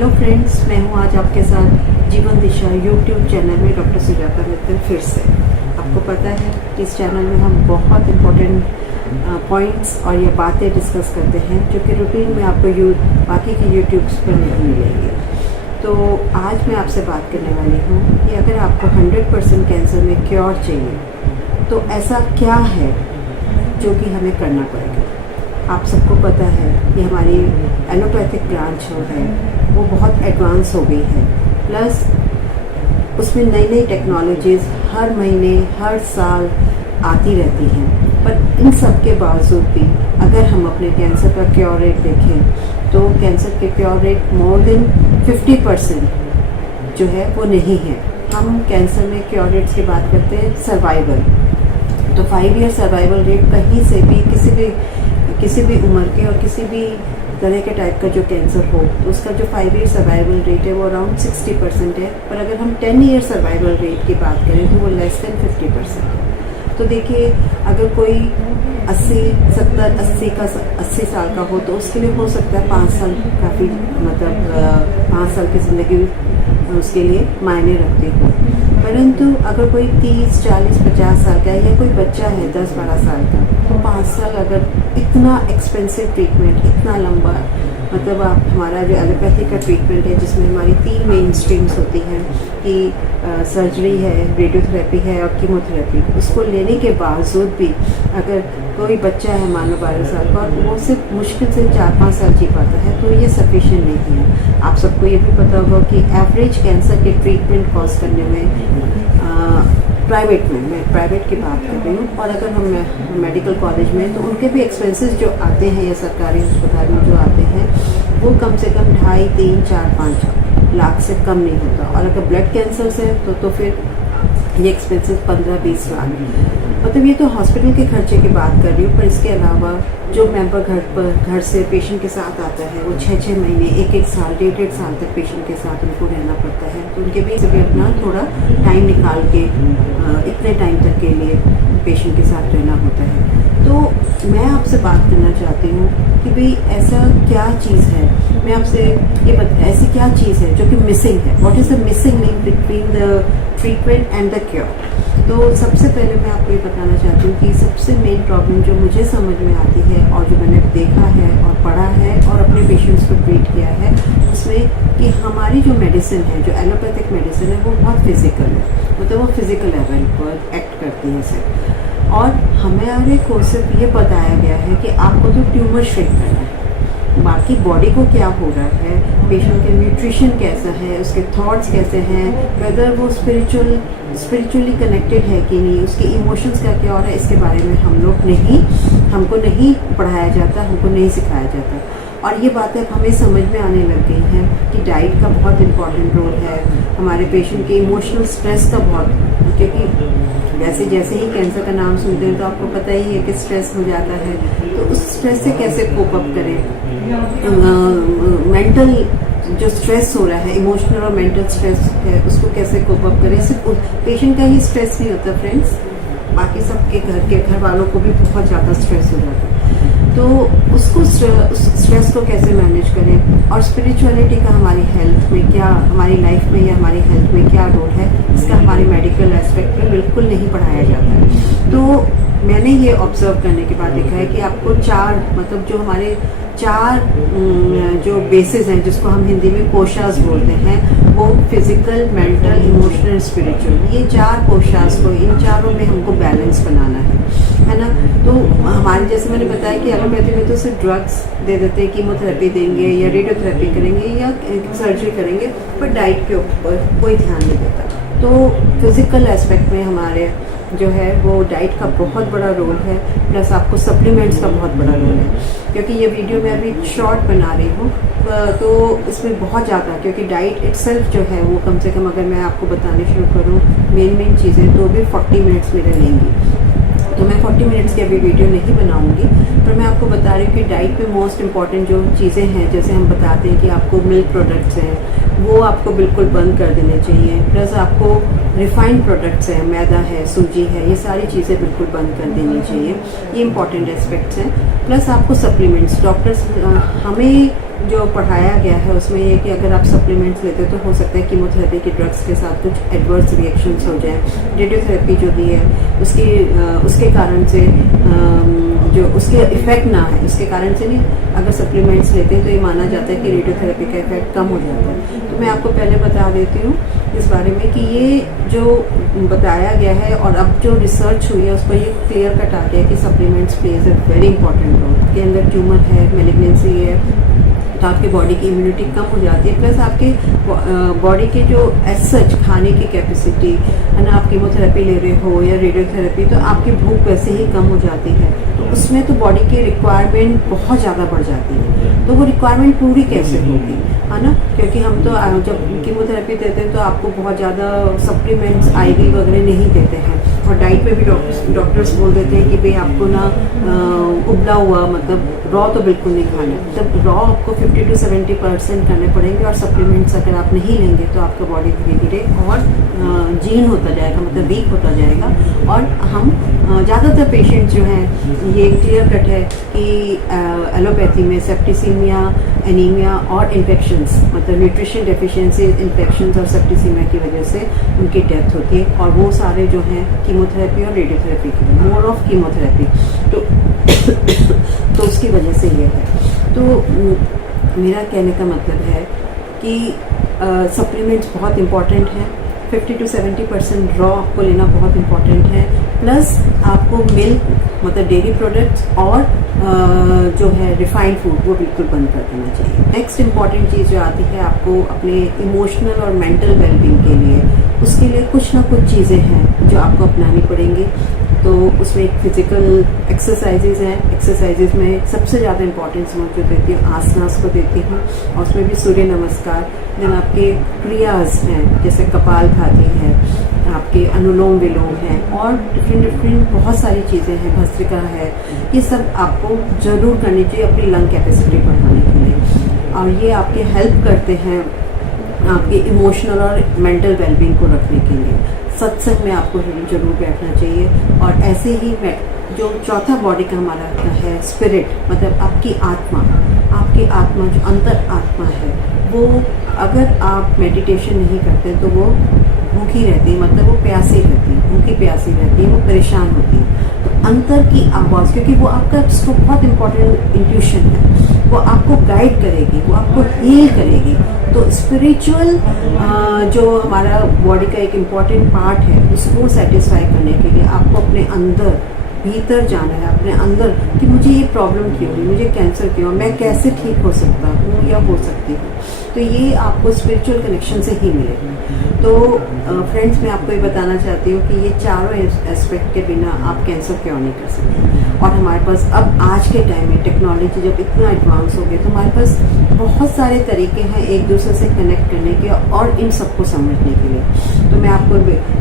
Hello friends, मैं हूँ आज आपके साथ जीवन दिशा यूट्यूब चैनल में डॉक्टर सुजाता मित्तल फिर से। आपको पता है कि इस चैनल में हम बहुत इम्पोर्टेंट पॉइंट्स और ये बातें डिस्कस करते हैं जो कि रूटीन में आपको बाकी के यूट्यूब्स पर नहीं मिलेंगे। तो आज मैं आपसे बात करने वाली हूँ कि अगर आपको 100% कैंसर में क्योर चाहिए तो ऐसा क्या है जो कि हमें करना पड़ेगा। आप सबको पता है कि हमारी एलोपैथिक ब्रांच जो है वो बहुत एडवांस हो गई है, प्लस उसमें नई नई टेक्नोलॉजीज़ हर महीने हर साल आती रहती हैं। पर इन सब के बावजूद भी अगर हम अपने कैंसर का क्योर रेट देखें तो कैंसर के क्योर रेट मोर देन 50% जो है वो नहीं है। हम कैंसर में क्योर रेट्स की बात करते हैं सर्वाइवल, तो 5 ईयर सर्वाइवल रेट कहीं से भी किसी भी उम्र के और किसी भी तरह के टाइप का जो कैंसर हो तो उसका जो 5 ईयर सर्वाइवल रेट है वो अराउंड 60% है। पर अगर हम 10 ईयर सर्वाइवल रेट की बात करें तो वो लेस देन 50% है। तो देखिए, अगर कोई 80 साल का हो तो उसके लिए हो सकता है 5 साल काफ़ी, मतलब 5 साल की ज़िंदगी उसके लिए मायने रखती हो। परंतु अगर कोई 30, 40, 50 साल का या कोई बच्चा है 10-12 साल का, तो 5 साल अगर इतना एक्सपेंसिव ट्रीटमेंट, इतना लंबा, मतलब आप हमारा जो एलोपैथी का ट्रीटमेंट है जिसमें हमारी 3 मेन स्ट्रीम्स होती हैं कि सर्जरी है, रेडियोथेरेपी है और कीमोथेरेपी, उसको लेने के बावजूद भी अगर कोई बच्चा है मान लो 12 साल का और वो सिर्फ मुश्किल से 4-5 साल जी पाता है तो ये सफिशिएंट नहीं है। आप सबको ये भी पता होगा कि एवरेज कैंसर के ट्रीटमेंट कॉस्ट करने में प्राइवेट में, मैं प्राइवेट की बात कर रही हूँ, और अगर हम मेडिकल कॉलेज में तो उनके भी एक्सपेंसेस जो आते हैं या सरकारी अस्पताल में जो आते हैं वो कम से कम 2.5, 3, 4, 5 लाख से कम नहीं होता। और अगर ब्लड कैंसर से तो फिर ये एक्सपेंसेस 15-20 लाख, मतलब ये तो हॉस्पिटल के खर्चे की बात कर रही हूँ। पर इसके अलावा जो मेंबर घर से पेशेंट के साथ आता है वो 6-6 महीने, 1-1 साल, 1.5 साल तक पेशेंट के साथ उनको रहना पड़ता है, तो उनके भी अपना थोड़ा टाइम निकाल के इतने टाइम तक के लिए पेशेंट के साथ रहना होता है। तो मैं आपसे बात करना चाहती हूँ कि भाई ऐसा क्या चीज़ है, मैं आपसे ये ऐसी क्या चीज़ है जो कि मिसिंग है, what is the missing link between the treatment and the cure. तो सबसे पहले मैं आपको ये बताना चाहती हूँ कि सबसे मेन प्रॉब्लम जो मुझे समझ में आती है और जो मैंने देखा है और पढ़ा है और अपने पेशेंट्स को ट्रीट किया है उसमें कि हमारी जो मेडिसिन है, जो एलोपैथिक मेडिसिन है, वो बहुत फिजिकल है, मतलब वो फिजिकल लेवल पर एक्ट करती है सिर्फ। और हमारे को सिर्फ ये बताया गया है कि आपको तो ट्यूमर श्रिंक करना है, बाकी बॉडी को क्या हो रहा है, पेशेंट के न्यूट्रिशन कैसा है, उसके थॉट्स कैसे हैं, वेदर वो स्पिरिचुअली कनेक्टेड है कि नहीं, उसके इमोशंस का क्या हो रहा है, इसके बारे में हमको नहीं पढ़ाया जाता, हमको नहीं सिखाया जाता। और ये बातें अब हमें समझ में आने लग गई हैं कि डाइट का बहुत इम्पॉर्टेंट रोल है, हमारे पेशेंट के इमोशनल स्ट्रेस का बहुत, क्योंकि जैसे ही कैंसर का नाम सुनते हैं तो आपको पता ही है कि स्ट्रेस हो जाता है, तो उस स्ट्रेस से कैसे कोप अप करें। मेंटल जो स्ट्रेस हो रहा है, इमोशनल और मेंटल स्ट्रेस है, उसको कैसे कोप अप करें। सिर्फ पेशेंट का ही स्ट्रेस नहीं होता फ्रेंड्स, बाकी सबके घर वालों को भी बहुत ज़्यादा स्ट्रेस हो जाता है, तो उस स्ट्रेस को कैसे मैनेज करें। और स्पिरिचुअलिटी का हमारी हेल्थ में क्या, हमारी लाइफ में या हमारी हेल्थ में क्या रोल है, इसका हमारी मेडिकल एस्पेक्ट में बिल्कुल नहीं पढ़ाया जाता है। तो मैंने ये ऑब्जर्व करने के बाद देखा है कि आपको 4, मतलब जो हमारे 4 जो बेसिस हैं, जिसको हम हिंदी में कोशास बोलते हैं, वो फिजिकल, मेंटल, इमोशनल, स्पिरिचुअल, ये 4 कोशास को, इन चारों में हमको बैलेंस बनाना है ना। तो हमारे जैसे मैंने बताया कि एलोपैथी में तो सिर्फ ड्रग्स दे देते हैं, कीमोथेरेपी देंगे या रेडियोथेरेपी करेंगे या सर्जरी करेंगे, पर डाइट के ऊपर कोई ध्यान नहीं देता। तो फिजिकल एस्पेक्ट में हमारे जो है वो डाइट का बहुत बड़ा रोल है, प्लस आपको सप्लीमेंट्स का बहुत बड़ा रोल है। क्योंकि ये वीडियो मैं अभी शॉर्ट बना रही हूँ तो इसमें बहुत ज़्यादा, क्योंकि डाइट इटसेल्फ जो है वो कम से कम अगर मैं आपको बताने शुरू करूँ मेन चीज़ें तो भी 40 मिनट्स मेरे लेंगी, तो मैं 40 मिनट्स की अभी वीडियो नहीं बनाऊंगी। पर मैं आपको बता रही हूँ कि डाइट में मोस्ट इम्पॉर्टेंट जो चीज़ें हैं, जैसे हम बताते हैं कि आपको मिल्क प्रोडक्ट्स हैं वो आपको बिल्कुल बंद कर देने चाहिए, प्लस आपको रिफाइंड प्रोडक्ट्स हैं, मैदा है, सूजी है, ये सारी चीज़ें बिल्कुल बंद कर देनी चाहिए। ये इंपॉर्टेंट एस्पेक्ट्स हैं। प्लस आपको सप्लीमेंट्स, डॉक्टर्स हमें जो पढ़ाया गया है उसमें ये कि अगर आप सप्लीमेंट्स लेते हो तो हो सकता है कीमोथेरेपी के ड्रग्स के साथ कुछ एडवर्स रिएक्शंस हो जाए। रेडियोथेरेपी जो दी है उसके कारण से जो उसके इफ़ेक्ट ना है, उसके कारण से नहीं, अगर सप्लीमेंट्स लेते हैं तो ये माना जाता है कि रेडियोथेरेपी का इफेक्ट कम हो जाता है। तो मैं आपको पहले बता देती हूँ इस बारे में कि ये जो बताया गया है और अब जो रिसर्च हुई है उस पर ये क्लियर कट आ गया है कि supplements plays a very important role. के अंदर ट्यूमर है, मेलिग्नेंसी है, तो आपके बॉडी की इम्यूनिटी कम हो जाती है, प्लस आपके बॉडी के जो एज सच खाने की कैपेसिटी है ना, आप कीमोथेरेपी ले रहे हो या रेडियोथेरेपी, तो आपकी भूख वैसे ही कम हो जाती है, तो उसमें तो बॉडी की रिक्वायरमेंट बहुत ज़्यादा बढ़ जाती है। तो वो रिक्वायरमेंट पूरी कैसे होगी, है ना, क्योंकि हम तो जब कीमोथेरेपी देते हैं तो आपको बहुत ज़्यादा सप्लीमेंट्स IV वगैरह नहीं देते हैं, और डाइट पे भी डॉक्टर्स बोल देते हैं कि भाई आपको ना उबला हुआ मतलब रॉ तो बिल्कुल नहीं खाना है, तब रॉ आपको 50 to 70% करने पड़ेंगे, और सप्लीमेंट्स अगर आप नहीं लेंगे तो आपका बॉडी धीरे धीरे और जीन होता जाएगा, मतलब वीक होता जाएगा। और हम ज़्यादातर पेशेंट्स जो हैं ये क्लियर कट है कि एलोपैथी में सेप्टिसीमिया, एनीमिया और इन्फेक्शंस, मतलब न्यूट्रिशन डेफिशिएंसी, इन्फेक्शंस और सेप्टिसीमिया की वजह से उनकी डेथ होती है, और वो सारे जो हैं कीमोथेरेपी और रेडियोथेरेपी की, मोर ऑफ कीमोथेरेपी, तो उसकी वजह से ये है। तो मेरा कहने का मतलब है कि सप्लीमेंट्स बहुत इम्पॉर्टेंट हैं, 50 to 70% रॉ आपको लेना बहुत इम्पॉर्टेंट है, प्लस आपको मिल्क मतलब डेयरी प्रोडक्ट्स और जो है रिफाइंड फूड वो बिल्कुल बंद कर देना चाहिए। नेक्स्ट इम्पॉर्टेंट चीज़ जो आती है आपको अपने इमोशनल और मेंटल वेलबींग के लिए, उसके लिए कुछ ना कुछ चीज़ें हैं जो आपको अपनानी पड़ेंगी। तो उसमें एक फिजिकल एक्सरसाइजेज हैं, एक्सरसाइजेज में सबसे ज़्यादा इंपॉर्टेंस मैं जो देती हूँ आसनास को देती हूँ, और उसमें भी सूर्य नमस्कार, जब आपके क्रियाज हैं जैसे कपालभाति है, आपके अनुलोम विलोम है, और डिफरेंट बहुत सारी चीज़ें हैं, भस्त्रिका है, ये सब आपको ज़रूर करनी चाहिए अपनी लंग कैपेसिटी बढ़ाने के लिए, और ये आपके हेल्प करते हैं आपके इमोशनल और मेंटल वेलबींग को रखने के लिए। सत्संग में आपको जरूर बैठना चाहिए। और ऐसे ही जो चौथा बॉडी का हमारा है स्पिरिट, मतलब आपकी आत्मा जो अंतर आत्मा है, वो अगर आप मेडिटेशन नहीं करते तो वो भूखी रहती है, मतलब वो प्यासी रहती है, भूखी प्यासी रहती है, वो परेशान होती है। तो अंतर की आवाज़, क्योंकि वो आपका बहुत इंपॉर्टेंट इंट्यूशन है, वो आपको गाइड करेगी, वो आपको हील करेगी। तो स्पिरिचुअल जो हमारा बॉडी का एक इम्पॉर्टेंट पार्ट है, उसको सेटिस्फाई करने के लिए आपको अपने अंदर भीतर जाना है, अपने अंदर कि मुझे ये प्रॉब्लम क्यों हुई, मुझे कैंसर क्यों, मैं कैसे ठीक हो सकता हूँ या हो सकती हूँ। तो ये आपको स्पिरिचुअल कनेक्शन से ही मिलेगा। तो फ्रेंड्स, मैं आपको ये बताना चाहती हूँ कि ये चारों एस्पेक्ट के बिना आप कैंसर क्यों नहीं कर सकते। और हमारे पास अब आज के टाइम में टेक्नोलॉजी जब इतना एडवांस हो गया, तो हमारे पास बहुत सारे तरीके हैं एक दूसरे से कनेक्ट करने के और इन सबको समझने के लिए। तो मैं आपको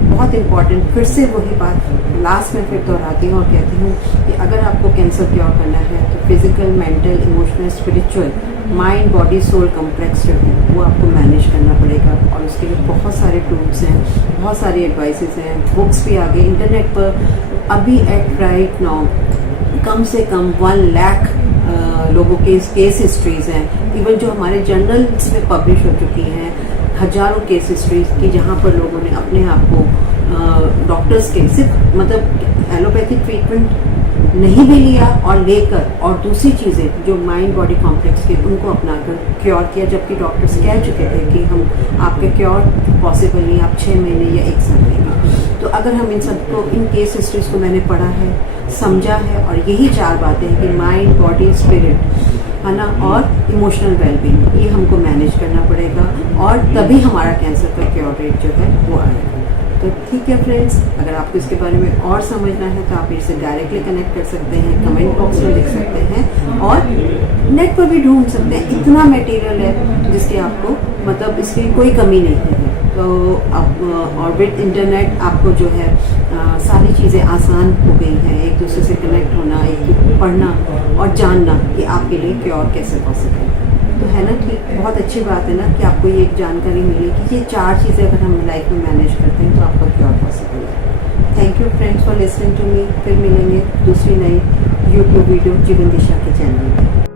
बहुत इम्पॉर्टेंट फिर से वही बात लास्ट में फिर दोहराती हूँ और कहती हूँ कि अगर आपको कैंसर क्योर करना है तो physical, mental, emotional, spiritual, mind body soul complex जो है वो आपको मैनेज करना पड़ेगा। और उसके लिए बहुत सारे टूल्स हैं, बहुत सारी एडवाइसेस हैं, बुक्स भी आ गए इंटरनेट पर। अभी एट राइट नाउ कम से कम 1 लाख लोगों के केस हिस्ट्रीज हैं, इवन जो हमारे जर्नल्स में पब्लिश हो चुकी हैं, हजारों केस हिस्ट्रीज की, जहाँ पर लोगों ने अपने आप को डॉक्टर्स के सिर्फ मतलब एलोपैथिक ट्रीटमेंट नहीं भी लिया और लेकर और दूसरी चीज़ें जो माइंड बॉडी कॉम्प्लेक्स के उनको अपनाकर क्योर किया, जबकि डॉक्टर्स कह चुके थे कि हम आपके क्योर पॉसिबल नहीं, आप 6 महीने या 1 साल लेंगे। तो अगर हम इन सबको, इन केस हिस्ट्रीज को मैंने पढ़ा है, समझा है, और यही 4 बातें हैं कि माइंड बॉडी स्पिरिट है ना, और इमोशनल वेलबींग, ये हमको मैनेज करना पड़ेगा, और तभी हमारा कैंसर का क्योर रेट जो है वो आएगा। तो ठीक है फ्रेंड्स, अगर आपको इसके बारे में और समझना है तो आप इससे डायरेक्टली कनेक्ट कर सकते हैं, कमेंट बॉक्स में लिख सकते हैं, और नेट पर भी ढूंढ सकते हैं। इतना मटेरियल है जिसकी आपको मतलब इसकी कोई कमी नहीं है। तो अब और विद इंटरनेट आपको जो है सारी चीज़ें आसान हो गई हैं, एक दूसरे से कनेक्ट होना, एक पढ़ना और जानना कि आपके लिए क्योर कैसे पॉसिबल है। तो है ना, ठीक, बहुत अच्छी बात है ना कि आपको ये एक जानकारी मिली कि ये 4 चीज़ें अगर हम लाइफ में मैनेज करते हैं तो आपका क्योर पॉसिबल है। Thank you friends for listening to me. फिर मिलेंगे दूसरी नई यूट्यूब वीडियो जीवन दिशा के चैनल में।